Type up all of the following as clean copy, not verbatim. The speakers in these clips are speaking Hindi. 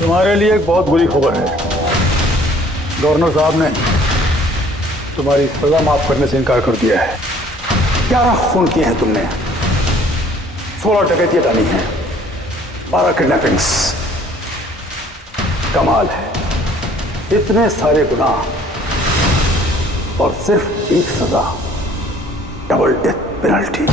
तुम्हारे लिए एक बहुत बुरी खबर है। गवर्नर साहब ने तुम्हारी सजा माफ करने से इनकार कर दिया है। 11 खून किए हैं तुमने, 16 डकैतियां डाली हैं, 12 किडनैपिंग्स। कमाल है, इतने सारे गुनाह और सिर्फ एक सजा, double death penalty.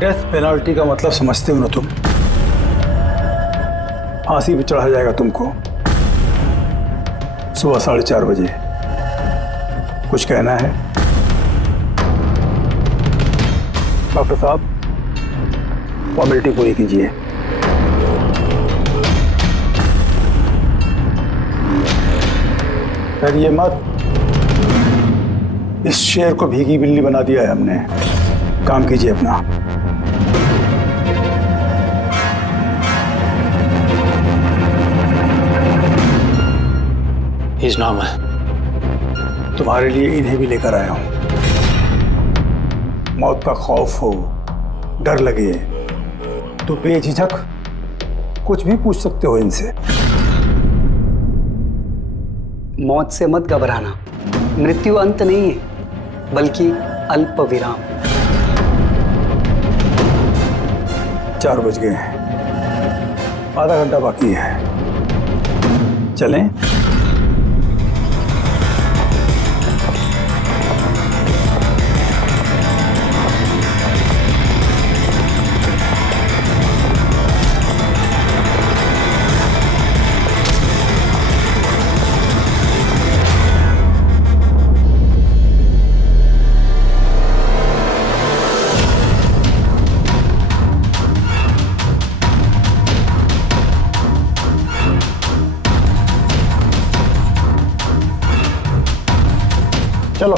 Death penalty का मतलब समझते हो ना तुम? फांसी पे चढ़ाया जाएगा तुमको सुबह 4:30 बजे। कुछ कहना है डॉक्टर साहब? फॉर्मेलिटी पूरी कीजिए। डरिए मत, इस शेर को भीगी बिल्ली बना दिया है हमने। काम कीजिए अपना। He's normal. तुम्हारे लिए इन्हें भी लेकर आया हूं। मौत का खौफ हो, डर लगे तो बेझिझक कुछ भी पूछ सकते हो इनसे। मौत से मत घबराना, मृत्यु अंत नहीं है बल्कि अल्प विराम। 4 बज गए हैं, आधा घंटा बाकी है। चलें? चलो।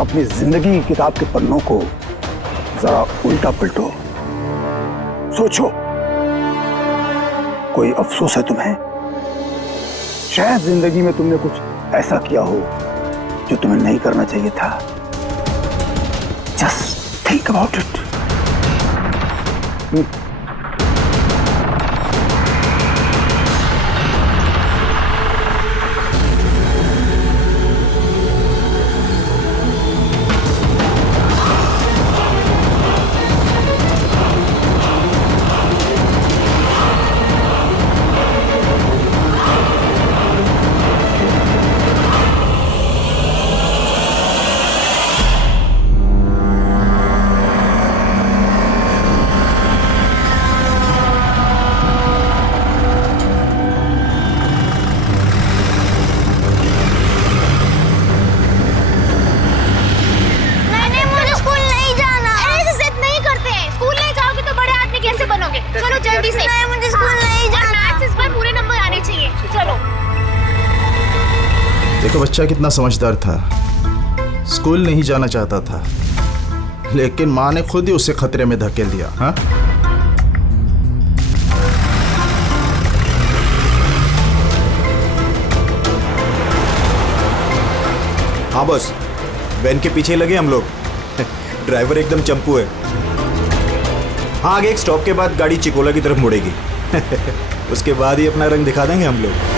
अपनी जिंदगी की किताब के पन्नों को जरा उल्टा पलटो, सोचो कोई अफसोस है तुम्हें? शायद जिंदगी में तुमने कुछ ऐसा किया हो जो तुम्हें नहीं करना चाहिए था। Just think about it. देखो बच्चा कितना समझदार था, स्कूल नहीं जाना चाहता था लेकिन माँ ने खुद ही उसे खतरे में धकेल दिया। हाँ हाँ बस, वैन के पीछे लगे हम लोग। ड्राइवर एकदम चंपू है। हाँ, आगे एक स्टॉप के बाद गाड़ी चिकोला की तरफ मुड़ेगी। उसके बाद ही अपना रंग दिखा देंगे हम लोग।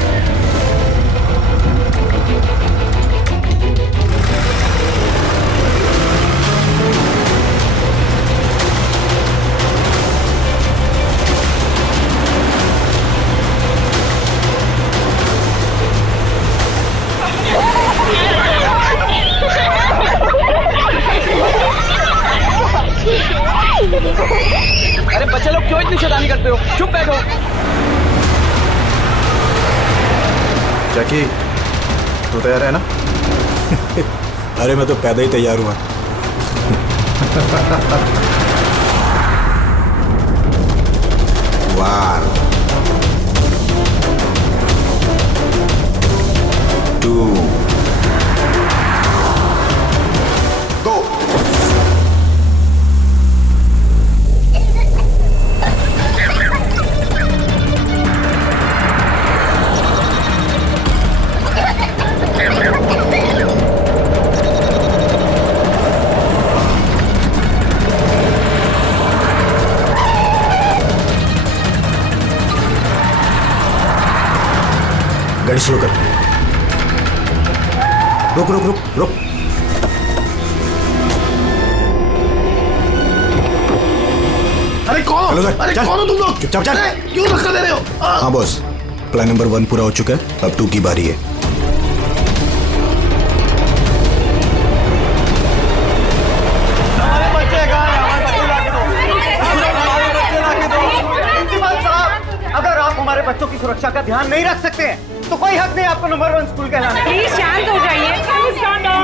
अरे बच्चे लोग क्यों इतनी शैतानी करते हो? चुप बैठो। जैकी, तू तैयार है ना? अरे मैं तो पैदा ही तैयार हुआ। 1 2 गो। गाड़ी स्लो कर। रुक रुक रुक रुक। अरे कौन? हेलो सर, अरे चल। कौन हो तुम लोग? चुपचाप चल। अरे, क्यों धक्का दे रहे हो? हाँ बॉस, प्लान नंबर 1 पूरा हो चुका है, अब 2 की बारी है। हमारे बच्चे कहाँ हैं? हमारे बच्चे लाके दो। हमारे बच्चे लाके दो। प्रिंसिपल साहब, अगर आप हमारे बच्चों की सुरक्षा का ध्यान नहीं रख सकते हैं तो कोई हक नहीं आपको नंबर 1 स्कूल कहलाने का। प्लीज शांत हो जाइए।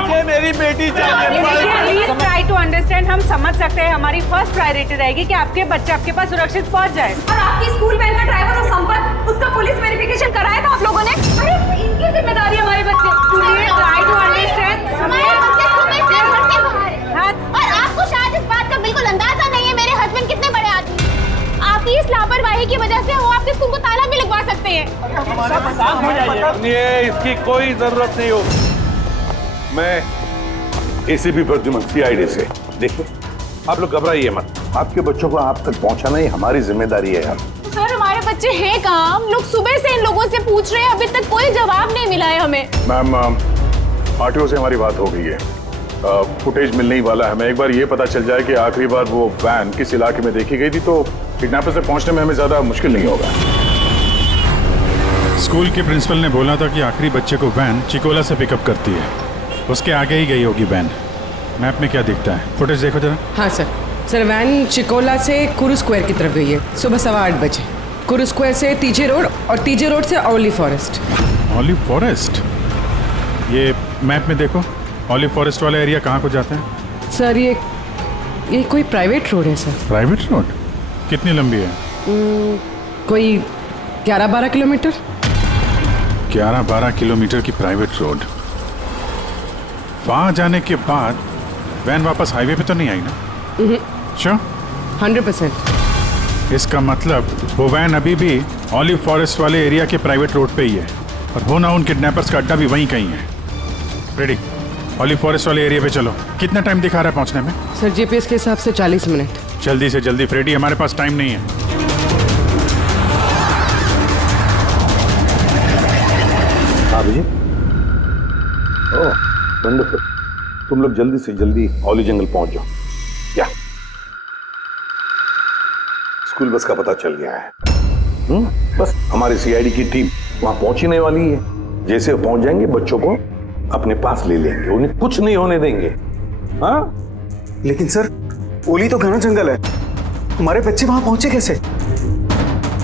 मुझे मेरी बेटी चाहिए। Please try to understand. हम समझ सकते हैं, हमारी फर्स्ट प्रायोरिटी रहेगी कि आपके बच्चे आपके पास सुरक्षित पहुंच जाए। और आपकी स्कूल वैन का ड्राइवर और संपत, उसका पुलिस वेरिफिकेशन कराया था आप लोगों ने? अरे इनकी जिम्मेदारी हमारे बच्चे। Please try to understand. हमारे बच्चे सुबह से घर के बाहर हैं। और आपको शायद इस बात का बिल्कुल अंदाजा नहीं है मेरे हस्बैंड कितने बड़े आदमी हैं। आपकी इस लापरवाही की वजह से वो आपके स्कूल को ताला भी लगवा सकते हैं। ये इसकी कोई जरूरत नहीं हो। मैं एसीपी प्रद्युमन सीआईडी से। देखिए, आप लोग घबराइए मत, आपके बच्चों को आप तक पहुंचाना ही हमारी जिम्मेदारी है यार। सर हमारे बच्चे हैं कहाँ? हम लोग सुबह से इन लोगों से पूछ रहे हैं, अभी तक कोई जवाब नहीं मिला है हमें। मैम, आरटीओ से हमारी बात हो गई है, फुटेज मिलने ही वाला है। मैं एक बार ये पता चल जाए कि आखिरी बार वो वैन किस इलाके में देखी गई थी तो किडनैपर से पहुंचने में हमें ज्यादा मुश्किल नहीं होगा। स्कूल के प्रिंसिपल ने बोला था कि आखिरी बच्चे को वैन चिकोला से पिकअप करती है, उसके आगे ही गई होगी वैन। मैप में क्या दिखता है, फुटेज देखो जरा। हाँ सर, वैन चिकोला से कुरू स्क्वायर की तरफ गई है सुबह 8:15 बजे। कुरू स्क्वायर से तीजे रोड और तीजे रोड से ऑलिव फॉरेस्ट। Olive forest? ये मैप में देखो, ऑलिव फॉरेस्ट वाला एरिया कहाँ को जाता है? सर ये कोई प्राइवेट रोड है सर। Private road? कितनी लंबी है? कोई 11-12 किलोमीटर। 11-12 किलोमीटर की प्राइवेट रोड। वहाँ जाने के बाद वैन वापस हाईवे पे तो नहीं आई ना? श्योर? 100%। इसका मतलब वो वैन अभी भी ऑलिव फॉरेस्ट वाले एरिया के प्राइवेट रोड पे ही है और हो ना उन किडनैपर्स का अड्डा भी वहीं कहीं है। रेडी, ऑलिव फॉरेस्ट वाले एरिया पे चलो। कितना टाइम दिखा रहा है पहुंचने में? सर जीपीएस के हिसाब से 40 मिनट। जल्दी से जल्दी फ्रेडी, हमारे पास टाइम नहीं है। हाँ भैया। ओह वंडरफुल, तुम लोग जल्दी से जल्दी ऑलिव जंगल पहुंच जाओ। क्या स्कूल बस का पता चल गया है? बस हमारी सीआईडी की टीम वहां पहुंचने वाली है। जैसे पहुंच जाएंगे बच्चों को अपने पास ले लेंगे, उन्हें कुछ नहीं होने देंगे। हाँ, लेकिन सर ओली तो घना जंगल है, हमारे बच्चे वहां पहुंचे कैसे?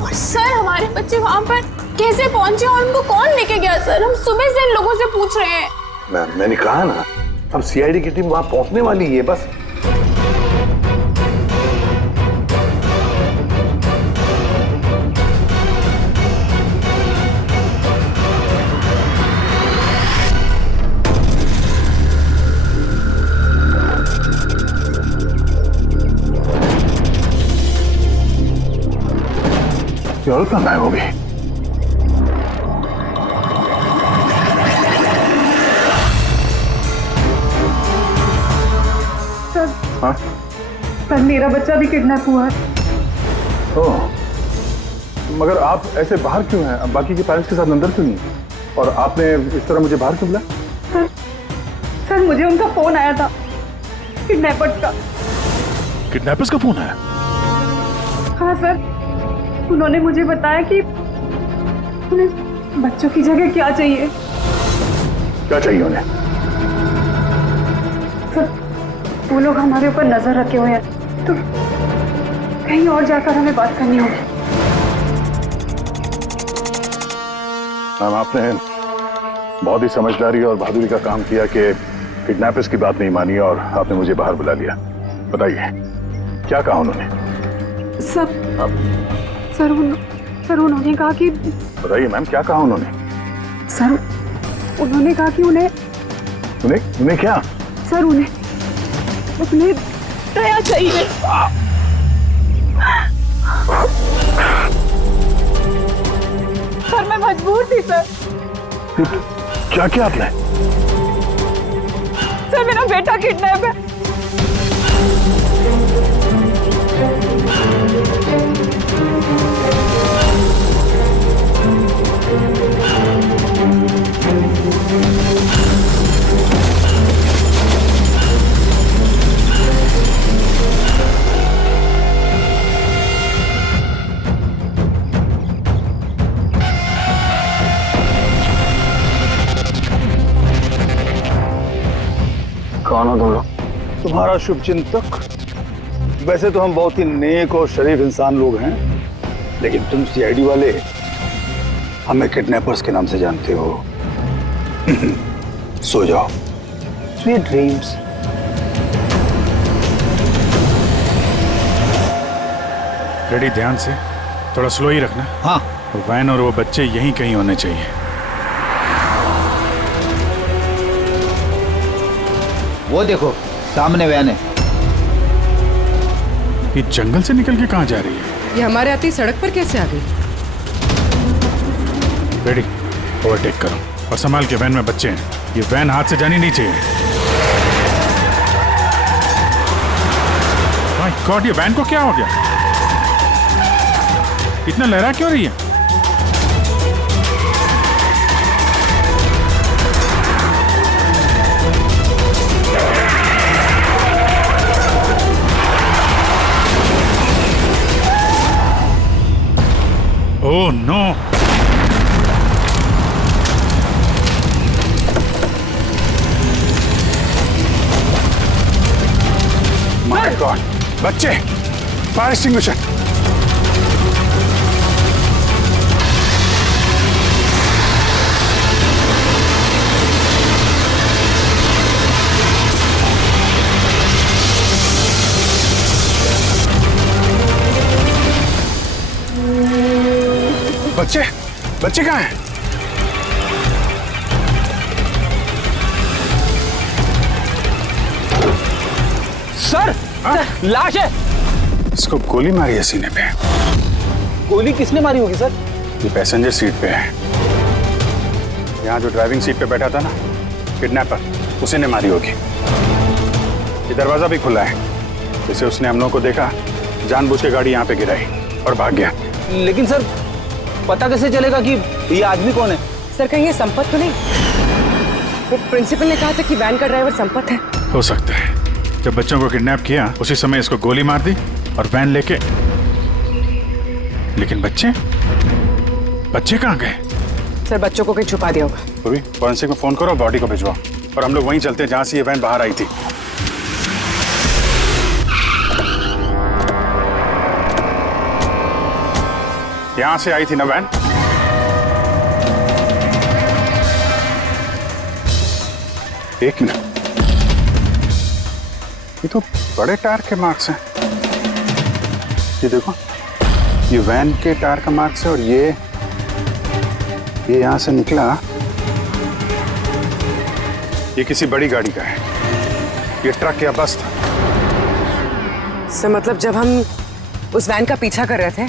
और सर हमारे बच्चे वहाँ पर कैसे पहुंचे और उनको कौन लेके गया? सर हम सुबह से इन लोगों से पूछ रहे हैं। मैंने कहा ना, अब सीआईडी की टीम वहां पहुंचने वाली है बस। और कहाँ गायब हो गई? हाँ? सर मेरा बच्चा भी किडनैप हुआ है। ओह, मगर आप ऐसे बाहर क्यों हैं? बाकी के पेरेंट्स के साथ अंदर क्यों नहीं? और आपने इस तरह मुझे बाहर क्यों बुलाया? सर मुझे उनका फोन आया था, किडनैपर्स का। किडनैपर्स का फोन आया? हाँ सर, उन्होंने मुझे बताया कि उन्हें बच्चों की जगह क्या चाहिए। क्या चाहिए उन्हें? सर वो लोग हमारे ऊपर नजर रखे हुए हैं, तो कहीं और जाकर हमें बात करनी होगी। मैम, आपने बहुत ही समझदारी और बहादुरी का काम किया कि किडनैपर्स की बात नहीं मानी और आपने मुझे बाहर बुला लिया। बताइए क्या कहा उन्होंने? सब सर उन्होंने कहा कि बताइए मैम, क्या कहा उन्होंने? सर उन्होंने कहा कि उन्हें उन्हें क्या? सर उन्हें दया चाहिए। सर मैं मजबूर थी सर। क्या किया आपने? सर मेरा बेटा किडनैप है। कौन हो तुम लोग? तुम्हारा शुभ चिंतक। वैसे तो हम बहुत ही नेक और शरीफ इंसान लोग हैं, लेकिन तुम सीआईडी वाले हमें किडनैपर्स के नाम से जानते हो। सो जाओ, स्वीट ड्रीम्स। रेडी, ध्यान से, थोड़ा स्लो ही रखना। हाँ। वैन और वो बच्चे यहीं कहीं होने चाहिए। वो देखो सामने वैन है। ये जंगल से निकल के कहाँ जा रही है? ये हमारे आते ही सड़क पर कैसे आ गई? रेडी, ओवरटेक करो और संभाल के, वैन में बच्चे हैं। ये वैन हाथ से जानी नहीं चाहिए। माय गॉड, ये वैन को क्या हो गया? इतना लहरा क्यों रही है? Oh no! माय गॉड, बच्चे, फायर एक्सटिंग्विशर। बच्चे, बच्चे कहाँ हैं? सर, लाश है। इसको गोली मारी है सीने पे। गोली किसने मारी होगी सर? ये पैसेंजर सीट पे है। यहाँ जो ड्राइविंग सीट पे बैठा था ना, किडनैपर, उसी ने मारी होगी। ये दरवाजा भी खुला है। जैसे उसने हम लोगों को देखा, जानबूझ के गाड़ी यहाँ पे गिराई और भाग गया। लेकिन सर पता कैसे चलेगा कि ये आदमी कौन है? सर कहीं ये संपत तो नहीं? वो प्रिंसिपल ने कहा था कि वैन का ड्राइवर संपत है। हो सकता है। जब बच्चों को किडनैप किया उसी समय इसको गोली मार दी और वैन लेके। लेकिन बच्चे कहाँ गए? सर बच्चों को कहीं छुपा दिया होगा। अभी फॉरेंसिक में फोन करो, बॉडी को भिजवाओ और हम लोग वहीं चलते हैं जहां से ये वैन बाहर आई थी। यहां से आई थी ना वैन? एक मिनट, ये तो बड़े टायर के मार्क्स हैं। ये देखो, ये वैन के टायर का मार्क्स है और ये यहां से निकला। ये किसी बड़ी गाड़ी का है। ये ट्रक या बस था। सर मतलब जब हम उस वैन का पीछा कर रहे थे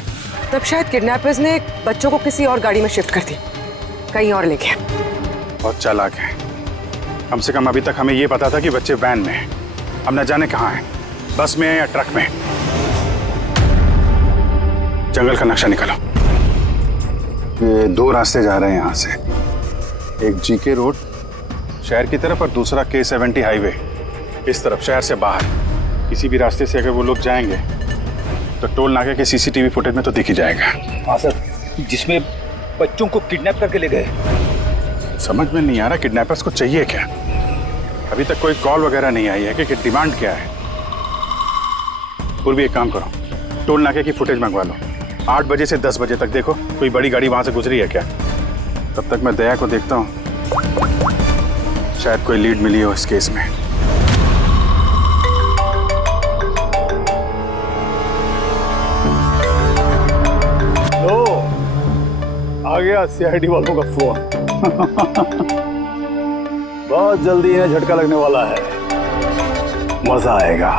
तब शायद किडनैपर्स ने बच्चों को किसी और गाड़ी में शिफ्ट कर दी, कहीं और लेके। बहुत चालाक है। कम से कम अभी तक हमें ये पता था कि बच्चे वैन में हैं। अब न जाने कहाँ हैं, बस में है या ट्रक में। जंगल का नक्शा निकालो। ये दो रास्ते जा रहे हैं यहाँ से, एक जीके रोड शहर की तरफ और दूसरा K70 हाईवे इस तरफ शहर से बाहर। किसी भी रास्ते से अगर वो लोग जाएंगे तो टोल नाके के CCTV फुटेज में तो दिख ही जाएगा। हाँ सर, जिसमें बच्चों को किडनैप करके ले गए। समझ में नहीं आ रहा किडनैपर्स को चाहिए क्या। अभी तक कोई कॉल वगैरह नहीं आई है कि डिमांड क्या है। पूर्वी एक काम करो, टोल नाके की फुटेज मंगवा लो। 8 बजे से 10 बजे तक देखो कोई बड़ी गाड़ी वहां से गुजरी है क्या। तब तक मैं दया को देखता हूँ, शायद कोई लीड मिली हो इस केस में। गया सीआईडी वालों का फोन। बहुत जल्दी इन्हें झटका लगने वाला है, मजा आएगा।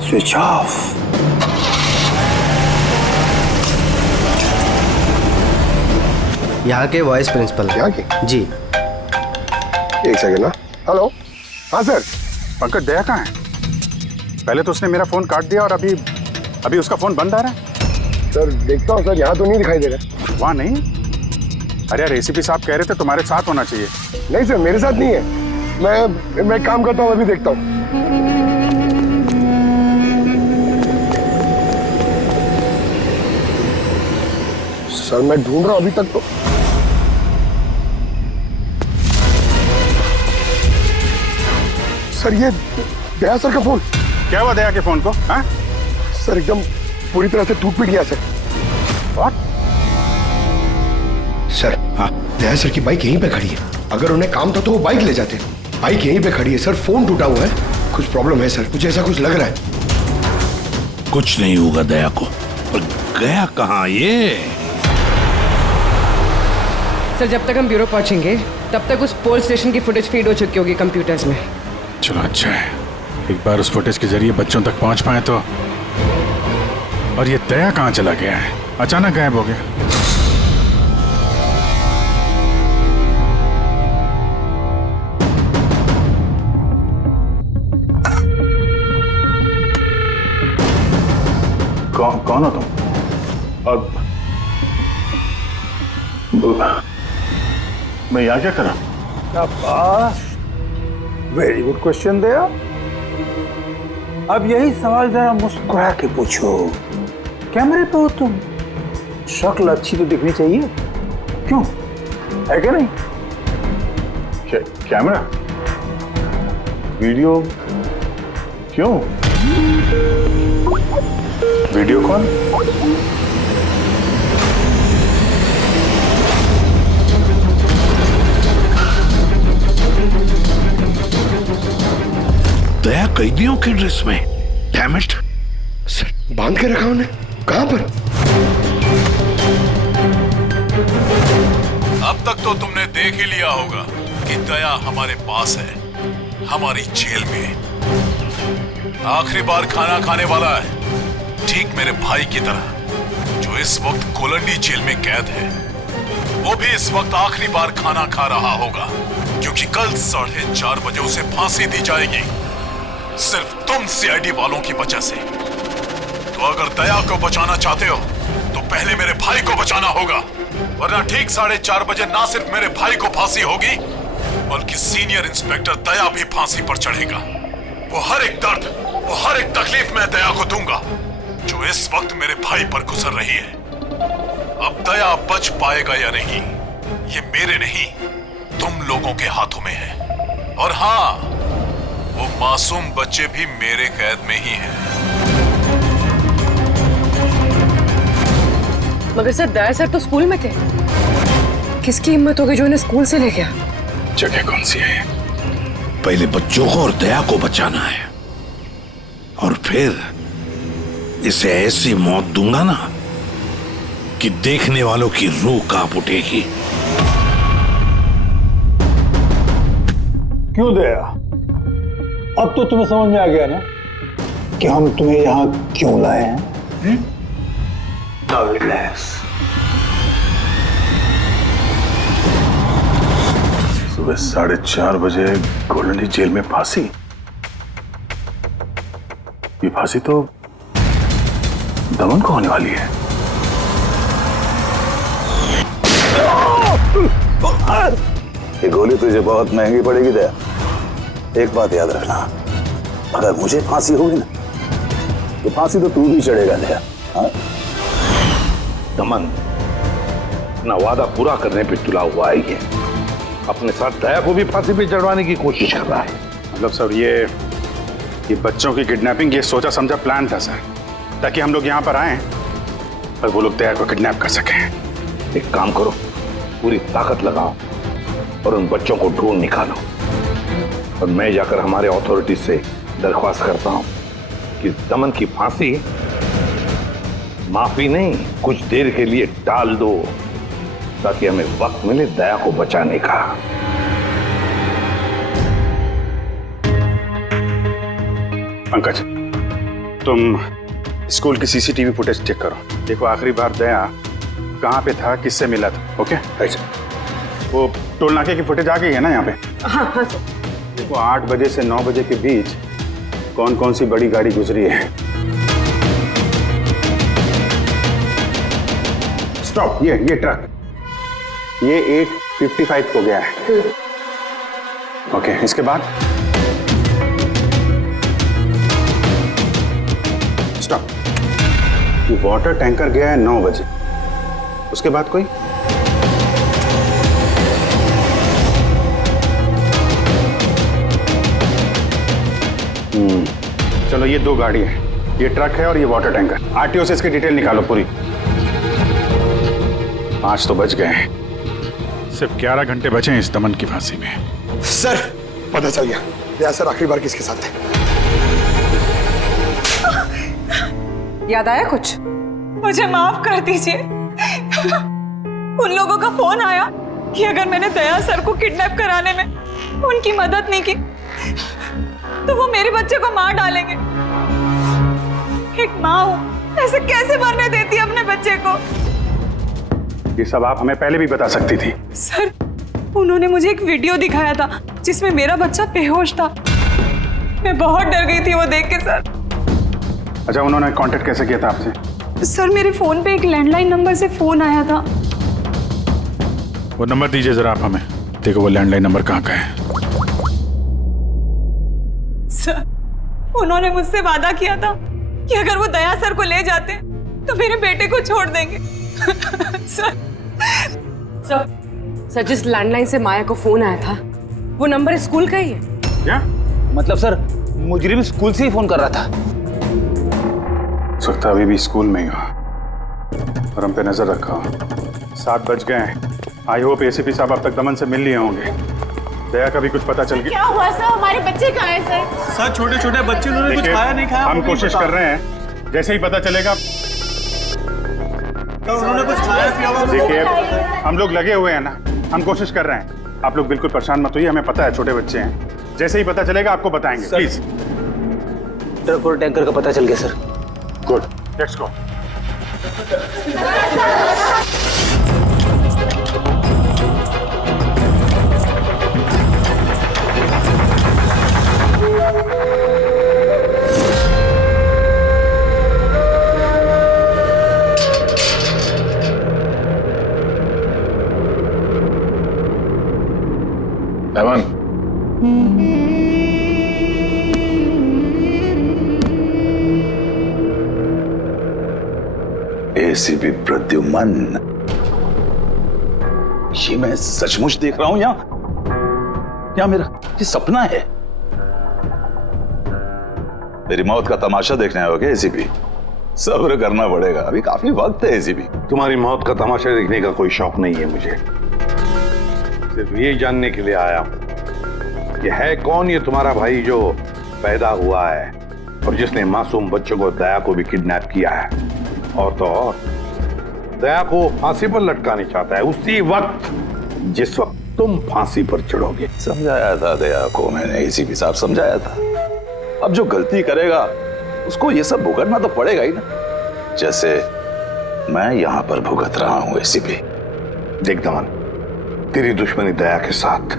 Switch off. यहाँ के वाइस प्रिंसिपल। यहाँ के? जी। एक सेकंड ना। हेलो। हाँ सर। पंकज, दया कहाँ है? पहले तो उसने मेरा फोन काट दिया और अभी उसका फोन बंद आ रहा है। सर देखता हूँ सर, यहाँ तो नहीं दिखाई दे रहा। वहाँ नहीं? अरे यार, एसीपी साहब कह रहे थे तुम्हारे साथ होना चाहिए। नहीं सर, मेरे साथ नहीं है। मैं काम करता हूँ, अभी देखता हूँ। सर मैं ढूंढ रहा हूँ अभी तक तो। सर ये दया सर का फोन। क्या हुआ दया के फोन को? हाँ? सर एकदम पूरी तरह से टूट पिट गया सर। What? सर हाँ, दया सर की बाइक यहीं पे खड़ी है। अगर उन्हें काम था तो वो बाइक ले जाते। बाइक यहीं पे खड़ी है सर, फोन टूटा हुआ है। कुछ प्रॉब्लम है सर, मुझे ऐसा कुछ लग रहा है। कुछ नहीं होगा दया को, पर गया कहाँ ये? सर जब तक हम ब्यूरो पहुंचेंगे तब तक उस पोल स्टेशन की फुटेज फीड हो चुकी होगी कंप्यूटर्स में। चलो अच्छा है, एक बार उस फुटेज के जरिए बच्चों तक पहुंच पाए तो। और ये दया कहाँ चला गया है? अचानक गायब हो गया। कौन हो तुम? और मैं यहाँ क्या करा? वेरी गुड क्वेश्चन दया। अब यही सवाल जरा मुस्कुरा के पूछो। कैमरे पे हो तुम, शक्ल अच्छी तो दिखनी चाहिए, क्यों? है क्या नहीं? कैमरा? वीडियो? क्यों? वीडियो कौन? दया कैदियों के ड्रेस में। Damn it. सर बांध के रखा उन्हें, कहां पर? अब तक तो तुमने देख ही लिया होगा कि दया हमारे पास है, हमारी जेल में। आखिरी बार खाना खाने वाला है, ठीक मेरे भाई की तरह, जो इस वक्त कोलंडी जेल में कैद है। वो भी इस वक्त आखिरी बार खाना खा रहा होगा, क्योंकि कल 4:30 बजे उसे फांसी दी जाएगी, सिर्फ तुम सीआईडी वालों की वजह से। तो अगर दया को बचाना चाहते हो तो पहले मेरे भाई को बचाना होगा, वरना ठीक 4:30 बजे ना सिर्फ मेरे भाई को फांसी होगी, बल्कि सीनियर इंस्पेक्टर दया भी फांसी पर चढ़ेगा। वो हर एक दर्द, वो हर एक तकलीफ मैं दया को दूंगा, जो इस वक्त मेरे भाई पर गुजर रही है। अब दया बच पाएगा या नहीं, ये मेरे नहीं, तुम लोगों के हाथों में है। और हाँ, वो मासूम बच्चे भी मेरे कैद में ही हैं। मगर सर दया सर तो स्कूल में थे। किसकी हिम्मत होगी जो इन्हें स्कूल से ले गया? जगह कौन सी है? पहले बच्चों को और दया को बचाना है, और फिर इसे ऐसी मौत दूंगा ना कि देखने वालों की रूह कांप उठेगी। क्यों दया? अब तो तुम्हें समझ में आ गया ना कि हम तुम्हें यहां क्यों लाए हैं? Now relax. सुबह 4:30 बजे कोलंडी जेल में फांसी। ये फांसी तो दमन को होने वाली है। ये गोली तुझे बहुत महंगी पड़ेगी दया। एक बात याद रखना, अगर मुझे फांसी होगी ना तो फांसी तो तू भी चढ़ेगा दया। हाँ? दमन अपना वादा पूरा करने पे तुला हुआ है, ये अपने साथ दया को भी फांसी पे चढ़वाने की कोशिश कर रहा है। मतलब सर ये बच्चों की किडनैपिंग ये सोचा समझा प्लान था सर, ताकि हम लोग यहाँ पर आए और वो लोग दया को किडनैप कर सकें। एक काम करो, पूरी ताकत लगाओ और उन बच्चों को ढूंढ निकालो, और मैं जाकर हमारे अथॉरिटी से दरख्वास्त करता हूँ कि दमन की फांसी माफी नहीं, कुछ देर के लिए टाल दो, ताकि हमें वक्त मिले दया को बचाने का। पंकज, तुम स्कूल की सीसीटीवी फुटेज चेक करो। देखो आखिरी बार दया कहाँ पे था, किससे मिला था। ओके, वो टोल नाके की फुटेज आ गई है ना यहाँ पे? हाँ हाँ सर। देखो 8 बजे से 9 बजे के बीच कौन कौन सी बड़ी गाड़ी गुजरी है। स्टॉप, ये ट्रक, ये 8:55 को गया है। ओके, इसके बाद स्टॉप, ये वाटर टैंकर गया है 9 बजे। उसके बाद कोई? चलो ये 2 गाड़ी है, ये ट्रक है और ये वाटर टैंकर। आरटीओ से इसकी डिटेल निकालो पूरी। 5 तो बच गए हैं, सिर्फ 11 घंटे बचे हैं इस दमन की फांसी में। सर पता चल गया, दया सर आखिरी बार किसके साथ थे। याद आया कुछ? मुझे माफ कर दीजिए। उन लोगों का फोन आया कि अगर मैंने दया सर को किडनैप कराने में उनकी मदद नहीं की तो वो मेरे बच्चे को मार डालेंगे। एक माँ हूं, ऐसे कैसे मरने देती है अपने बच्चे को? ये सब आप हमें पहले भी बता सकती थी। सर, उन्होंने मुझे एक वीडियो दिखाया था जिसमें मेरा बच्चा बेहोश था। मैं बहुत डर गई थी वो देख के सर। अच्छा, उन्होंने कांटेक्ट कैसे किया था आपसे? सर, मेरे फोन पे एक लैंडलाइन नंबर से फोन आया था। वो नंबर दीजिए जरा आप हमें। देखो वो लैंडलाइन नंबर कहाँ का है। सर, उन्होंने मुझसे वादा किया था कि अगर वो दया सर को ले जाते तो मेरे बेटे को छोड़ देंगे। सर, जिस लैंडलाइन से माया को फोन आया था वो नंबर स्कूल का ही है। क्या मतलब सर, मुजरिम स्कूल से ही फोन कर रहा था। सकता अभी भी स्कूल में ही हो और हम पे नजर रखा हो। 7 बज गए हैं। आई होप एसीपी साहब अब तक दमन से मिल लिए होंगे। दया का भी कुछ पता चल गया। क्या हुआ सर? हमारे बच्चे कहाँ हैं सर? सर, छोटे छोटे बच्चे, उन्होंने कुछ खाया नहीं खाया। हम कोशिश कर रहे हैं, जैसे ही पता चलेगा। उन्होंने कुछ खाया पिया होगा। देखिए, हम लोग लगे हुए हैं ना, हम कोशिश कर रहे हैं। आप लोग बिल्कुल परेशान मत होइए, हमें पता है छोटे बच्चे हैं। जैसे ही पता चलेगा आपको बताएंगे। प्लीज। ट्रक और टैंकर का पता चल गया sir. Good, let's go. Daman, ACP Pradyuman, ये मैं सचमुच देख रहा हूं या मेरा ये सपना है? मेरी मौत का तमाशा देखने आओगे एसीपी? सब्र करना पड़ेगा, अभी काफी वक्त है एसीपी। तुम्हारी मौत का तमाशा देखने का कोई शौक नहीं है मुझे। सिर्फ ये जानने के लिए आया हूं कि है कौन ये तुम्हारा भाई जो पैदा हुआ है और जिसने मासूम बच्चों को, दया को भी किडनैप किया है। और तो और दया को फांसी पर लटकाने चाहता है उसी वक्त जिस वक्त तुम फांसी पर चढ़ोगे। समझाया था दया को मैंने, एसीपी साहब समझाया था। अब जो गलती करेगा उसको ये सब भुगतना तो पड़ेगा ही ना, जैसे मैं यहां पर भुगत रहा हूं एसीपी। देख दमन, तेरी दुश्मनी दया के साथ,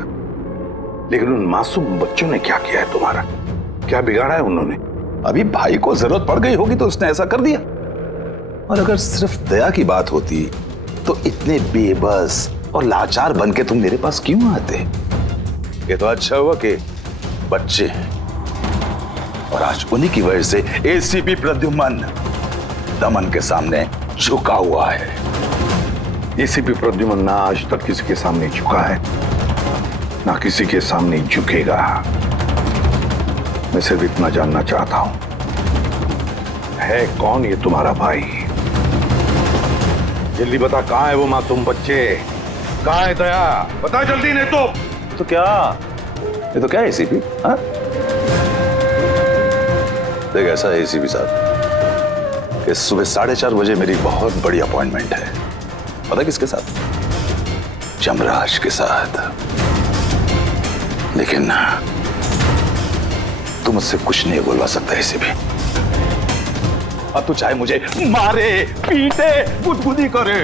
लेकिन उन मासूम बच्चों ने क्या किया है तुम्हारा? क्या बिगाड़ा है उन्होंने? अभी भाई को जरूरत पड़ गई होगी तो उसने ऐसा कर दिया। और अगर सिर्फ दया की बात होती तो इतने बेबस और लाचार बन के तुम मेरे पास क्यों आते? ये तो अच्छा हुआ कि बच्चे हैं और आज उन्हीं की वजह से एसीपी प्रद्युमन दमन के सामने झुका हुआ है। एसीपी प्रद्युमन ना आज तक किसी के सामने झुका है, ना किसी के सामने झुकेगा। मैं सिर्फ इतना जानना चाहता हूं, है कौन ये तुम्हारा भाई? जल्दी बता, कहां है वो मासूम बच्चे? कहां है दया? बता जल्दी, नहीं तो क्या ये तो क्या है एसीपी? देख ऐसा है एसीपी साहब कि सुबह 4:30 बजे मेरी बहुत बड़ी अपॉइंटमेंट है। पता किसके साथ? जमराज के साथ। लेकिन तू मुझसे कुछ नहीं बोलवा सकता एसीपी। अब तू चाहे मुझे मारे, पीटे, गुदगुदी करे,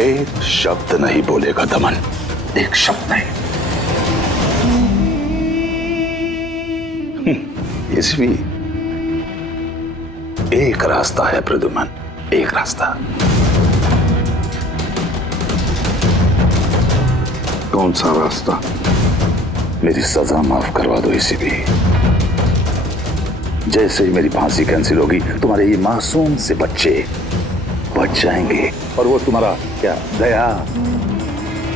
एक शब्द नहीं बोलेगा दमन, एक शब्द नहीं। एसीपी, एक रास्ता है प्रद्युमन, एक रास्ता। कौन सा रास्ता? मेरी सजा माफ करवा दो एसीपी। जैसे ही मेरी फांसी कैंसिल होगी, तुम्हारे ये मासूम से बच्चे बच जाएंगे, और वो तुम्हारा क्या दया,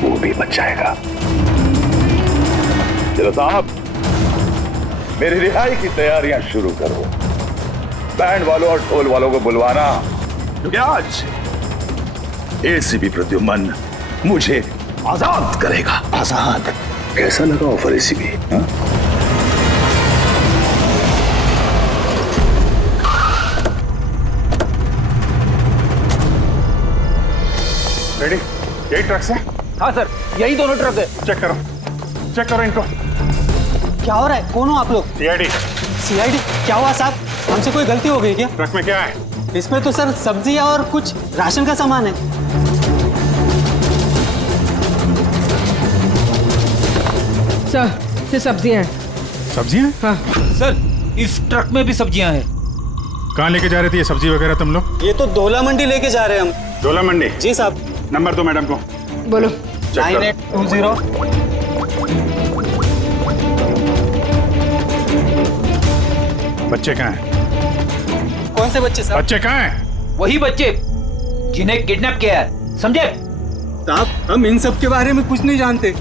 वो भी बच जाएगा। चलो साहब, मेरी रिहाई की तैयारियां शुरू करो। बैंड वालों और ढोल वालों को बुलवाना, क्योंकि आज एसीपी प्रद्युमन मुझे आजाद करेगा। आजाद। कैसा लगा ऑफर एसीपी? रेडी? यही ट्रक से? हाँ सर, यही दोनों ट्रक है। चेक करो, चेक करो इनको। क्या हो रहा है? कौन हो आप लोग? सीआईडी। सीआईडी? क्या हुआ साहब? हमसे कोई गलती हो गई क्या? ट्रक में क्या है? इसमें तो सर सब्जियां और कुछ राशन का सामान है। सर, ये सब्जियां हैं। सब्जियां? हाँ सर, इस ट्रक में भी सब्जियां हैं। कहाँ लेके जा रहे थे ये सब्जी वगैरह तुम लोग? ये तो डोला मंडी लेके जा रहे हैं हम। डोला मंडी? जी साहब। नंबर दो मैडम को। बोलो। 9820। बच्चे कहाँ हैं? कौन से बच्चे साहब? बच्चे कहाँ हैं? वही बच्चे जिन्हें किडनैप किया है, समझे? साहब, हम इन सब के बारे में कुछ नहीं जानते।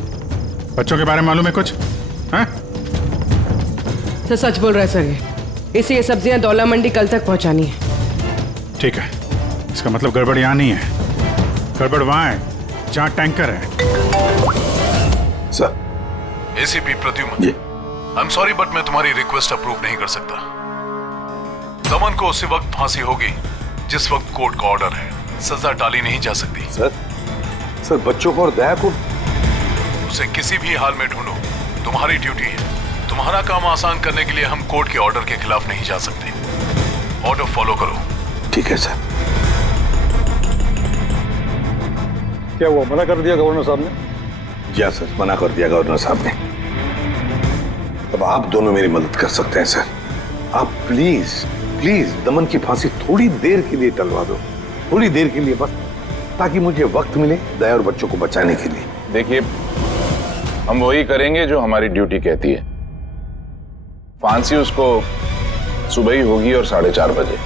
बच्चों के बारे में मालूम है कुछ? हाँ? सर सच बोल रहा है सर, इसे ये सब्जियां डोला मंडी कल तक पहुंचानी है। ठीक है, इसका मतलब गड़बड़ यहाँ नहीं है, गड़बड़ वहाँ है जहाँ टैंकर है। Sir. ACP Pradyuman, I am sorry but मैं तुम्हारी रिक्वेस्ट अप्रूव नहीं कर सकता। दमन को उसी वक्त फांसी होगी जिस वक्त कोर्ट का ऑर्डर है। सजा टाली नहीं जा सकती। सर बच्चों को और दया को उसे किसी भी हाल में ढूंढो, तुम्हारी ड्यूटी है। तुम्हारा काम आसान करने के लिए हम कोर्ट के ऑर्डर के खिलाफ नहीं जा सकते। ऑर्डर फॉलो करो। ठीक है सर। क्या हुआ, मना कर दिया गवर्नर साहब ने? जी सर, मना कर दिया गवर्नर साहब ने। अब आप दोनों मेरी मदद कर सकते हैं सर। आप प्लीज प्लीज दमन की फांसी थोड़ी देर के लिए टलवा दो, थोड़ी देर के लिए बस, ताकि मुझे वक्त मिले दया और बच्चों को बचाने के लिए। देखिए, हम वही करेंगे जो हमारी ड्यूटी कहती है। फांसी उसको सुबह ही होगी और 4:30 बजे,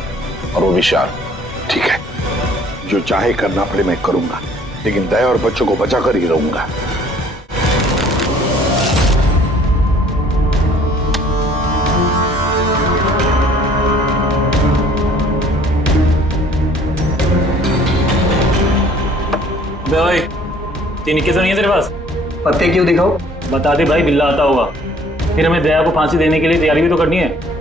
और वो भी शार्प। ठीक है, जो चाहे करना पड़े मैं करूंगा, लेकिन दया और बच्चों को बचा कर ही रहूंगा। भाई, तीन इक्के तो नहीं है तेरे पास? पत्ते क्यों दिखाओ? बता दे भाई, बिल्ला आता होगा। फिर हमें दया को फांसी देने के लिए तैयारी भी तो करनी है।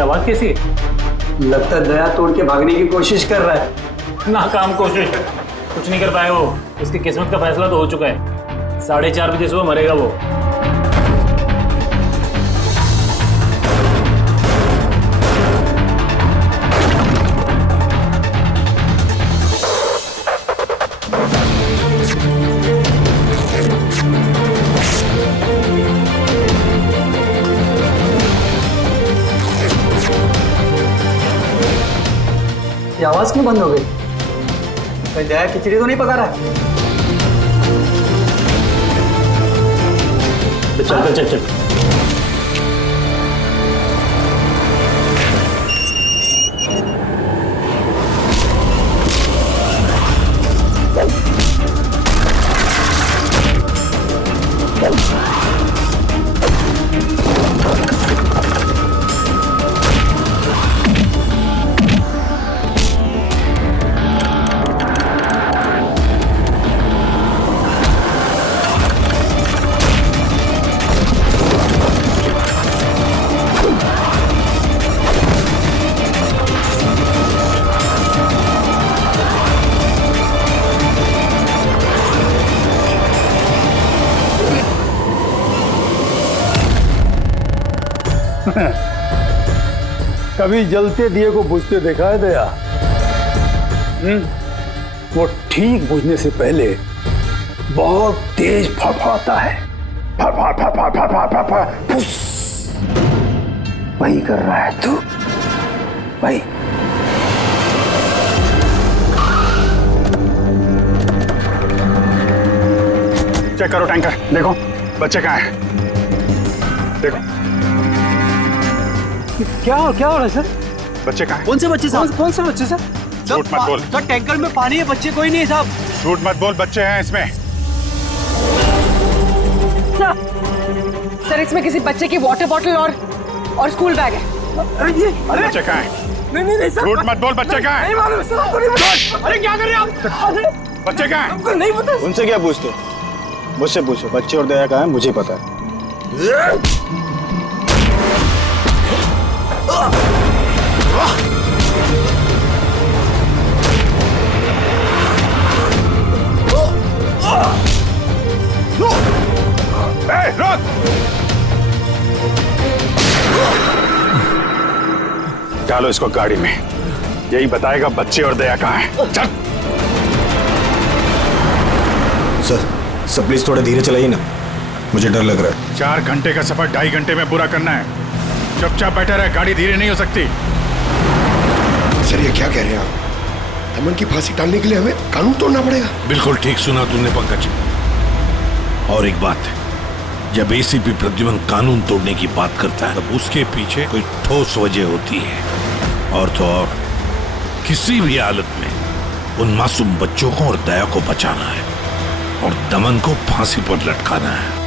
आवाज कैसी है? लगता है दया तोड़ के भागने की कोशिश कर रहा है। नाकाम कोशिश, कुछ नहीं कर पाए वो। उसकी किस्मत का फैसला तो हो चुका है। 4:30 बजे सुबह मरेगा वो। ये आवाज क्यों बंद हो गई? कहीं दया खिचड़ी तो नहीं पका रहा है? चल चल चल। कभी जलते दिए को बुझते देखा है दया? वो ठीक बुझने से पहले बहुत तेज फड़फड़ाता है। फड़फड़ फड़फड़ फड़फड़ फड़फड़ फुस। वही कर रहा है तू, वही। चेक करो टैंकर, देखो बच्चे कहाँ हैं? देखो क्या हो रहा है सर? बच्चे कहाँ हैं? कौन से बच्चे साहब? कौन से बच्चे सर? झूठ मत बोल। सर टैंकर में पानी है, बच्चे कोई नहीं है साहब। झूठ मत बोल, बच्चे हैं इसमें। सर इसमें किसी बच्चे की वाटर बॉटल और स्कूल बैग है। अरे बच्चे कहाँ हैं? नहीं सर। झूठ मत बोल, बच्चे कहाँ हैं? नहीं मालूम सर, आपको नहीं पता। अरे क्या कर रहे हैं आप? बच्चे कहाँ हैं? आपको नहीं पता। उनसे क्या पूछते? मुझसे पूछो, बच्चे और दया कहाँ है मुझे पता है। रुक! डालो इसको गाड़ी में, यही बताएगा बच्चे और दया कहाँ हैं। चल। सर प्लीज थोड़ा धीरे चलाइए ना, मुझे डर लग रहा है। 4 घंटे का सफर 2.5 घंटे में पूरा करना है। चुपचाप बैठा रहे, गाड़ी धीरे नहीं हो सकती। सर ये क्या कह रहे हैं आप? दमन की फांसी टालने के लिए हमें कानून तोड़ना पड़ेगा? बिल्कुल ठीक सुना तुमने पंकज। और एक बात है, जब एसीपी प्रद्युमन कानून तोड़ने की बात करता है तब उसके पीछे कोई ठोस वजह होती है। और तो और किसी भी हालत में उन मासूम बच्चों को और दया को बचाना है और दमन को फांसी पर लटकाना है।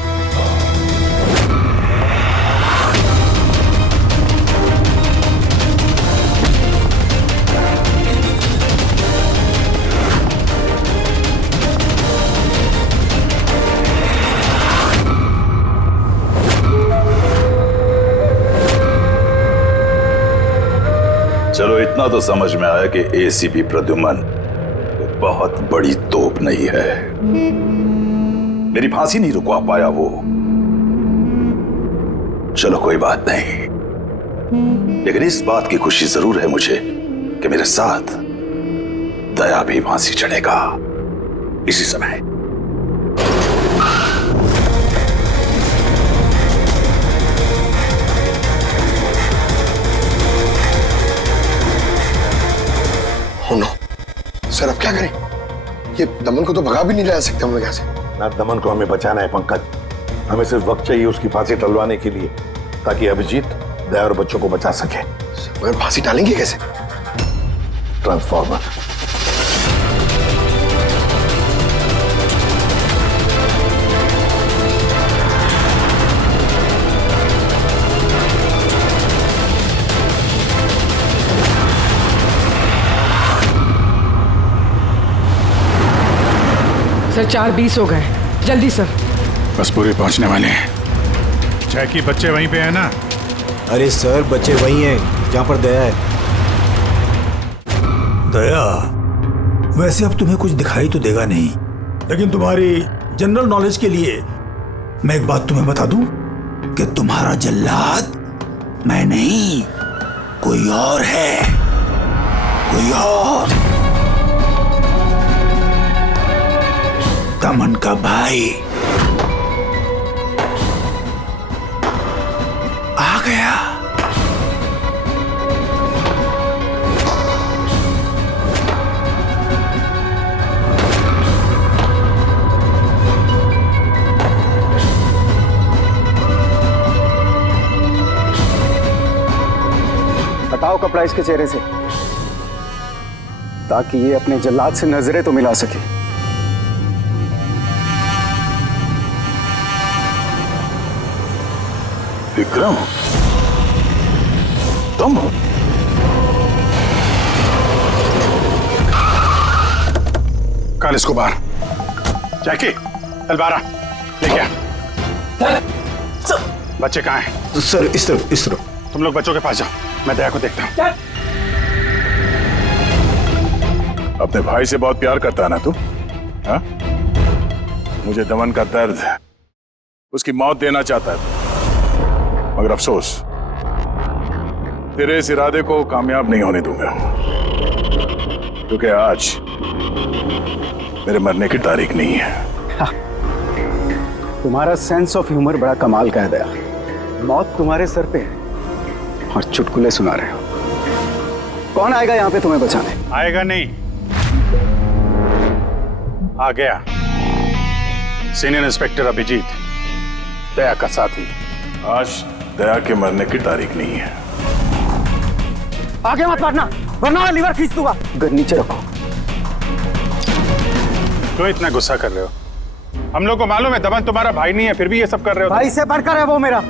चलो इतना तो समझ में आया कि एसीपी प्रद्युमन बहुत बड़ी तोप नहीं है। मेरी फांसी नहीं रुकवा पाया वो। चलो कोई बात नहीं, लेकिन इस बात की खुशी जरूर है मुझे कि मेरे साथ दया भी फांसी चढ़ेगा इसी समय। सर अब क्या करें? ये दमन को तो भगा भी नहीं ला सकते हम लोग यहाँ से। ना दमन को हमें बचाना है पंकज, हमें सिर्फ वक्त चाहिए उसकी फांसी टलवाने के लिए, ताकि अभिजीत दया और बच्चों को बचा सके। मगर फांसी टालेंगे कैसे? ट्रांसफॉर्मर। सर 4:20 हो गए, जल्दी सर। बस पूरे पहुंचने वाले हैं। जैकी बच्चे वहीं पे है ना? अरे सर बच्चे वहीं हैं जहां पर दया है। दया वैसे अब तुम्हें कुछ दिखाई तो देगा नहीं, लेकिन तुम्हारी जनरल नॉलेज के लिए मैं एक बात तुम्हें बता दूं कि तुम्हारा जल्लाद मैं नहीं, कोई और है, कोई और। दमन का भाई आ गया। हटाओ कपड़ा इसके चेहरे से, ताकि ये अपने जल्लाद से नजरें तो मिला सके। विक्रम, तुम? कल इसको बाहर। जैकी, तलवारा लेके आ। बच्चे कहाँ हैं? सर इस तरफ। तुम लोग बच्चों के पास जाओ, मैं दया को देखता हूँ। अपने भाई से बहुत प्यार करता है ना तू? हाँ? मुझे दमन का दर्द, उसकी मौत देना चाहता है, मगर अफसोस तेरे इस इरादे को कामयाब नहीं होने दूंगा, क्योंकि आज मेरे मरने की तारीख नहीं है। तुम्हारा सेंस ऑफ ह्यूमर बड़ा कमाल का है दया। मौत तुम्हारे सर पे है और चुटकुले सुना रहे हो। कौन आएगा यहाँ पे तुम्हें बचाने? आएगा नहीं, आ गया सीनियर इंस्पेक्टर अभिजीत, दया का साथी। आज दया के मरने की तारीख नहीं है। आगे मत बढ़ना, वरना मैं लीवर खींच दूंगा। गन नीचे रखो। क्यों इतना गुस्सा कर रहे हो? हम लोग को मालूम है दमन तुम्हारा भाई नहीं है, फिर भी ये सब कर रहे हो। भाई से बढ़कर है वो मेरा।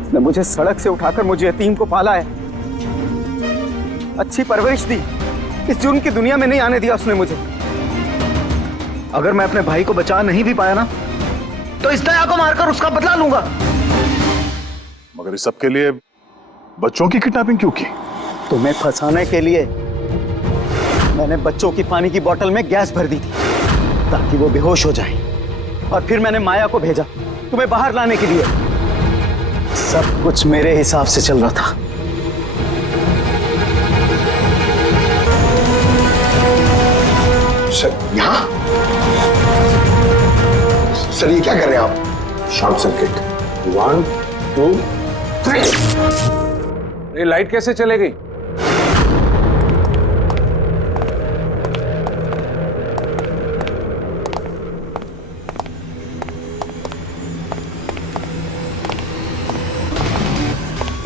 उसने मुझे सड़क से उठाकर मुझे यतीम को पाला है, अच्छी परवरिश दी, इस जुर्म की दुनिया में नहीं आने दिया उसने मुझे। अगर मैं अपने भाई को बचा नहीं भी पाया ना, तो इस दया को मारकर उसका बदला लूंगा। मगर इस सब के लिए बच्चों की किडनैपिंग क्यों की? तुम्हें फंसाने के लिए मैंने बच्चों की पानी की बोतल में गैस भर दी थी, ताकि वो बेहोश हो जाए, और फिर मैंने माया को भेजा तुम्हें बाहर लाने के लिए। सब कुछ मेरे हिसाब से चल रहा था। सर यहाँ? सर ये क्या कर रहे हैं आप? Short circuit. 1 2 3। ये लाइट कैसे चले गई?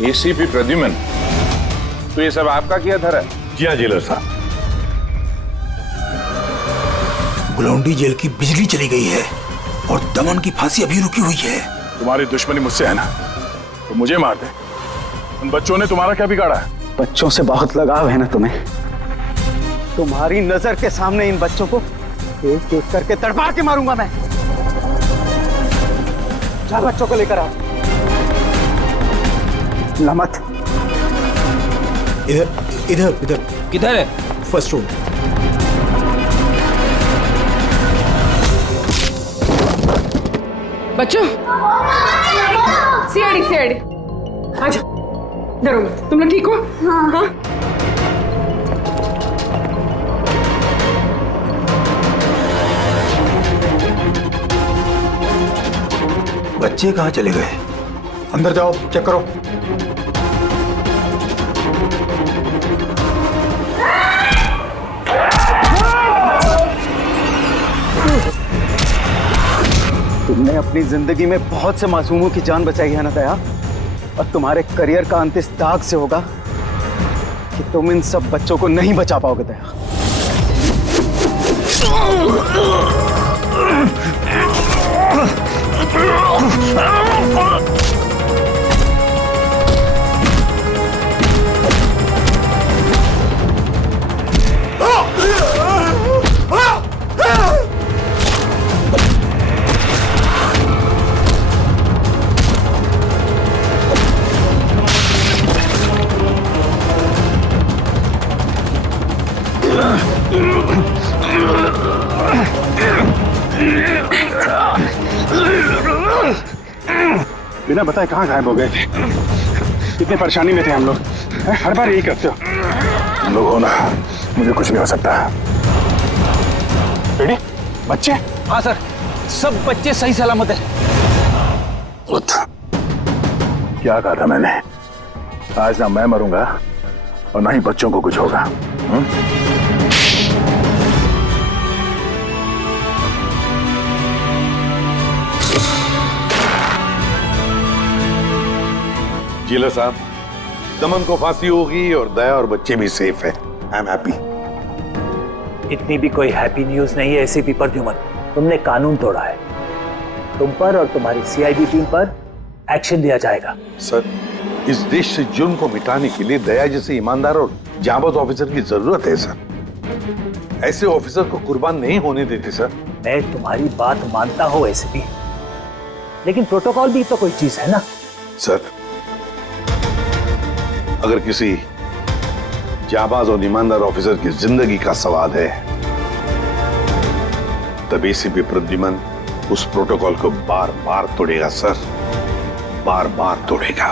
एसीपी प्रद्युमन, तो ये सब आपका किया धरा है? जी हाँ जेलर साहब। गुलौंडी जेल की बिजली चली गई है और दमन की फांसी अभी रुकी हुई है। तुम्हारी दुश्मनी मुझसे है ना, तो मुझे मार दे। उन बच्चों ने तुम्हारा क्या बिगाड़ा है? बच्चों से बहुत लगाव है ना तुम्हें। तुम्हारी नजर के सामने इन बच्चों को एक एक करके तड़पा के मारूंगा मैं। जा बच्चों को लेकर आ। लमत, इधर किधर है? First room. बच्चों, सीआईडी आजा, डरो मत। तुम लोग ठीक हो? हाँ। बच्चे कहाँ चले गए? अंदर जाओ, चेक करो। तुमने अपनी जिंदगी में बहुत से मासूमों की जान बचाई है ना दया, और तुम्हारे करियर का अंत इस दाग से होगा कि तुम इन सब बच्चों को नहीं बचा पाओगे दया। बिना बताए कहाँ गायब हो गए थे? कितनी परेशानी में थे हम लोग। हर बार यही करते हो। तुम लोग हो ना, मुझे कुछ नहीं हो सकता। रेडी? बच्चे? हाँ सर, सब बच्चे सही सलामत है। क्या कहा था मैंने? आज ना मैं मरूंगा और ना ही बच्चों को कुछ होगा। जिला साहब, दमन को फांसी होगी और दया और बच्चे भी सेफ है। I am happy. इतनी भी कोई हैप्पी न्यूज नहीं है एसीपी प्रद्युमन। तुमने कानून तोड़ा है। तुम पर और तुम्हारी सीआईडी टीम पर एक्शन लिया जाएगा। सर, इस देश से जुर्म को मिटाने के लिए दया जैसे ईमानदार और जाबाज ऑफिसर की जरूरत है सर। ऐसे ऑफिसर को कुर्बान नहीं होने देते सर। मैं तुम्हारी बात मानता हूं एसीपी, लेकिन प्रोटोकॉल भी तो कोई चीज है ना। सर, अगर किसी जाबाज और ईमानदार ऑफिसर की जिंदगी का सवाल है, तब एसीपी प्रद्युमन उस प्रोटोकॉल को बार बार तोड़ेगा सर, बार बार तोड़ेगा।